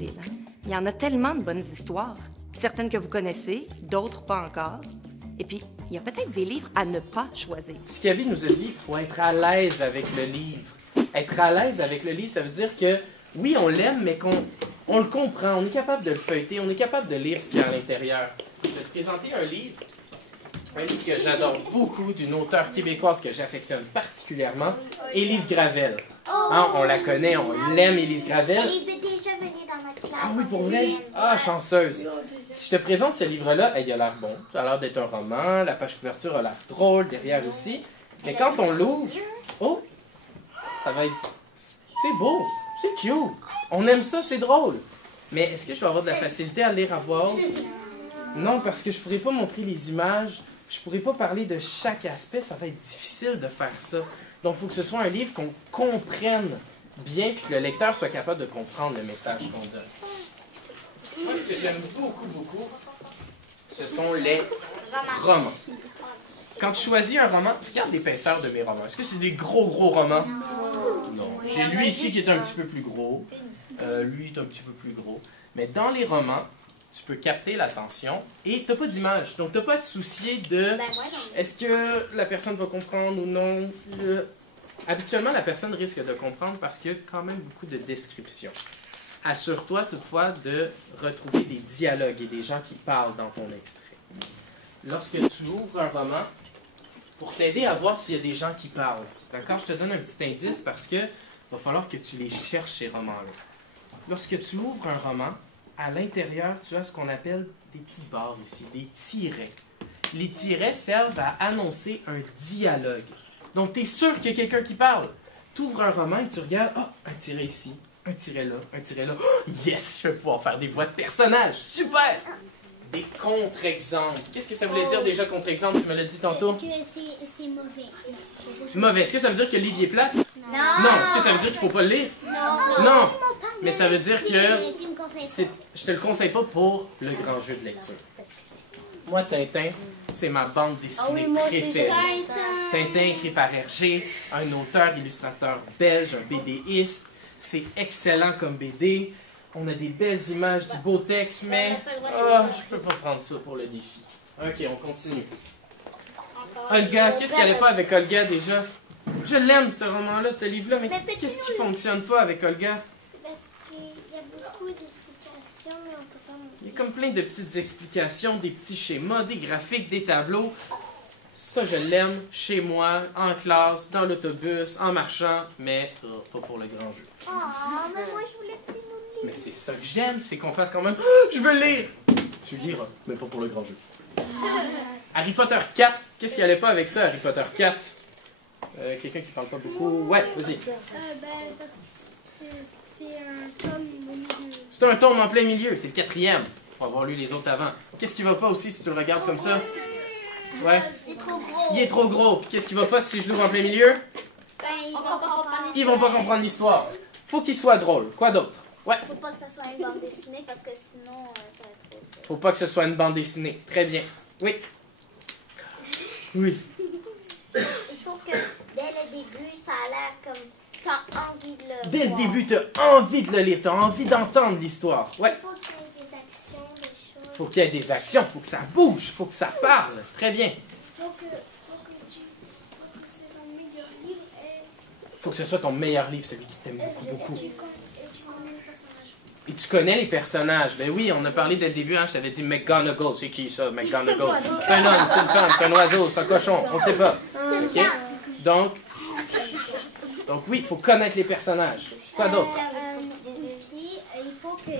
facile. Hein? Il y en a tellement de bonnes histoires. Certaines que vous connaissez, d'autres pas encore. Et puis, il y a peut-être des livres à ne pas choisir. Scavi nous a dit qu'il faut être à l'aise avec le livre. Être à l'aise avec le livre, ça veut dire que, oui, on l'aime, mais qu'on le comprend. On est capable de le feuilleter, on est capable de lire ce qu'il y a à l'intérieur. Je vais te présenter un livre que j'adore beaucoup, d'une auteure québécoise que j'affectionne particulièrement, Élise Gravel. Hein, on la connaît, on l'aime, Élise Gravel. Elle est déjà venue dans notre classe. Ah oui, pour vrai? Ah, chanceuse. Si je te présente ce livre-là, il a l'air bon. Ça a l'air d'être un roman, la page couverture a l'air drôle, derrière aussi. Mais quand on l'ouvre, oh, ça va être... C'est beau, c'est cute. On aime ça, c'est drôle. Mais est-ce que je vais avoir de la facilité à lire à voix haute? Non, parce que je ne pourrais pas montrer les images, je ne pourrais pas parler de chaque aspect, ça va être difficile de faire ça. Donc, il faut que ce soit un livre qu'on comprenne bien et que le lecteur soit capable de comprendre le message qu'on donne. Moi, ce que j'aime beaucoup, beaucoup, ce sont les romans. Quand tu choisis un roman, regarde l'épaisseur de mes romans. Est-ce que c'est des gros romans? Non. J'ai lui ici qui est un petit peu plus gros. Lui est un petit peu plus gros. Mais dans les romans, tu peux capter l'attention et tu n'as pas d'image. Donc, tu n'as pas à te soucier de est-ce que la personne va comprendre ou non. Habituellement, la personne risque de comprendre parce qu'il y a quand même beaucoup de descriptions. Assure-toi toutefois de retrouver des dialogues et des gens qui parlent dans ton extrait. Lorsque tu ouvres un roman, pour t'aider à voir s'il y a des gens qui parlent, d'accord? Je te donne un petit indice parce que va falloir que tu les cherches, ces romans-là. Lorsque tu ouvres un roman, à l'intérieur, tu as ce qu'on appelle des petites barres ici, des tirets. Les tirets servent à annoncer un dialogue. Donc, tu es sûr qu'il y a quelqu'un qui parle. Tu ouvres un roman et tu regardes, oh, un tiret ici, un tiret là, un tiret là. Oh, yes, je vais pouvoir faire des voix de personnages. Super! Des contre-exemples. Qu'est-ce que ça voulait dire déjà contre-exemple? Tu me l'as dit tantôt. Que c'est mauvais. Mauvais. Est-ce que ça veut dire que le livre est plat? Non. Non. Est-ce que ça veut dire qu'il ne faut pas le lire? Non. Non. Mais ça veut dire que Tu me conseilles pas. je te le conseille pas pour le grand jeu de lecture. Moi, Tintin, c'est ma bande dessinée préférée. Tintin écrit par Hergé, un auteur, illustrateur belge, un BDiste. C'est excellent comme BD. On a des belles images, du beau texte, mais je peux pas prendre ça pour le défi. Ok, on continue. Olga, qu'est-ce qu'elle n'est pas avec Olga déjà? Je l'aime, ce roman-là, ce livre-là, mais qu'est-ce qui fonctionne pas avec Olga? C'est parce qu'il y a beaucoup d'explications, mais on peut pas... Il y a comme plein de petites explications, des petits schémas, des graphiques, des tableaux. Ça, je l'aime chez moi, en classe, dans l'autobus, en marchant, mais pas pour le grand jeu. Oh, mais moi, je voulais que tu nous lises. Mais c'est ça que j'aime, c'est qu'on fasse quand même je veux lire! Tu liras, mais pas pour le grand jeu. Harry Potter 4, qu'est-ce qu'il n'y allait pas avec ça, Harry Potter 4? Quelqu'un qui parle pas beaucoup? Ouais, vas-y. C'est un tome au milieu. C'est un tome en plein milieu, c'est le 4e. Faut avoir lu les autres avant. Qu'est-ce qui va pas aussi si tu le regardes comme ça? Ouais. C'est trop gros. Il est trop gros. Qu'est-ce qui va pas si je l'ouvre en plein milieu? Ils vont pas comprendre l'histoire. Faut qu'il soit drôle. Quoi d'autre? Ouais. Faut pas que ça soit une bande dessinée parce que sinon ça va être trop. Faut pas que ce soit une bande dessinée. Très bien. Oui. Oui. Il faut que dès le début, ça a l'air comme t'as envie de le Dès le voir. début, t'as envie de le lire, t'as envie d'entendre l'histoire. Ouais. Il faut qu'il y ait des actions, des choses. Faut qu'il y ait des actions, faut que ça bouge, faut que ça parle. Très bien. Faut que c'est ton meilleur livre et Faut que ce soit ton meilleur livre, celui qui t'aime beaucoup, beaucoup. tu connais le personnage. Et tu connais les personnages. Ben oui, on a parlé dès le début, hein, je t'avais dit McGonagall. C'est qui ça, McGonagall? C'est un homme, c'est une femme, c'est un oiseau, c'est un cochon, on sait pas. OK? Donc oui, il faut connaître les personnages. Quoi d'autre? Aussi, il faut que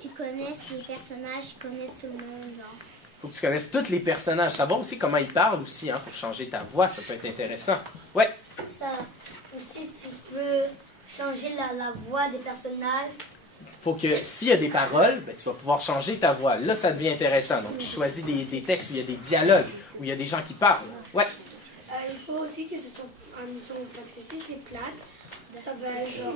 tu connaisses les personnages, connaisses tout le monde. Genre. Faut que tu connaisses tous les personnages. Savoir aussi comment ils parlent aussi, hein, pour changer ta voix, ça peut être intéressant. Ouais. Ça aussi, tu peux changer la voix des personnages. Faut que, s'il y a des paroles, ben, tu vas pouvoir changer ta voix. Là, ça devient intéressant. Donc, tu choisis des textes où il y a des dialogues, où il y a des gens qui parlent. Ouais. Il faut aussi que ce soit amusant, parce que si c'est plate, ça va genre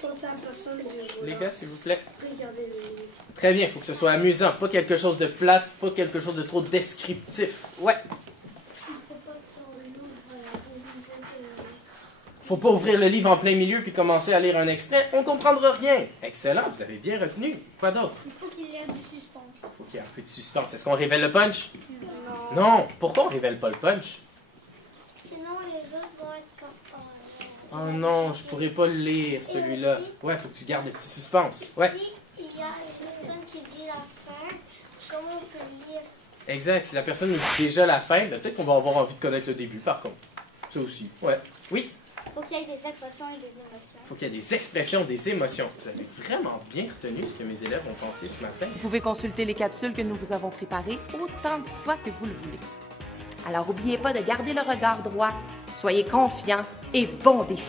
tenter à personne de jouer. Les gars, s'il vous plaît. Regardez le livre. Très bien, il faut que ce soit amusant. Pas quelque chose de plate, pas quelque chose de trop descriptif. Ouais. Il faut pas qu'on ouvre au milieu de... Faut pas ouvrir le livre en plein milieu puis commencer à lire un extrait, on comprendra rien. Excellent, vous avez bien retenu. Quoi d'autre? Il faut qu'il y ait du suspense. Faut qu'il y ait un peu de suspense. Est-ce qu'on révèle le punch? Non. Pourquoi on révèle pas le punch? Sinon, les autres vont être comme... Oh non, je pourrais pas le lire, celui-là. Ouais, faut que tu gardes le petit suspense. Ouais, Si il y a une personne qui dit la fin, comment on peut lire? exact. Si la personne nous dit déjà la fin, ben, peut-être qu'on va avoir envie de connaître le début, par contre. Ça aussi. Ouais. Oui, Il faut qu'il y ait des expressions et des émotions. faut qu'il y ait des expressions, des émotions. Vous avez vraiment bien retenu ce que mes élèves ont pensé ce matin. Vous pouvez consulter les capsules que nous vous avons préparées autant de fois que vous le voulez. Alors, n'oubliez pas de garder le regard droit, soyez confiants et bon défi!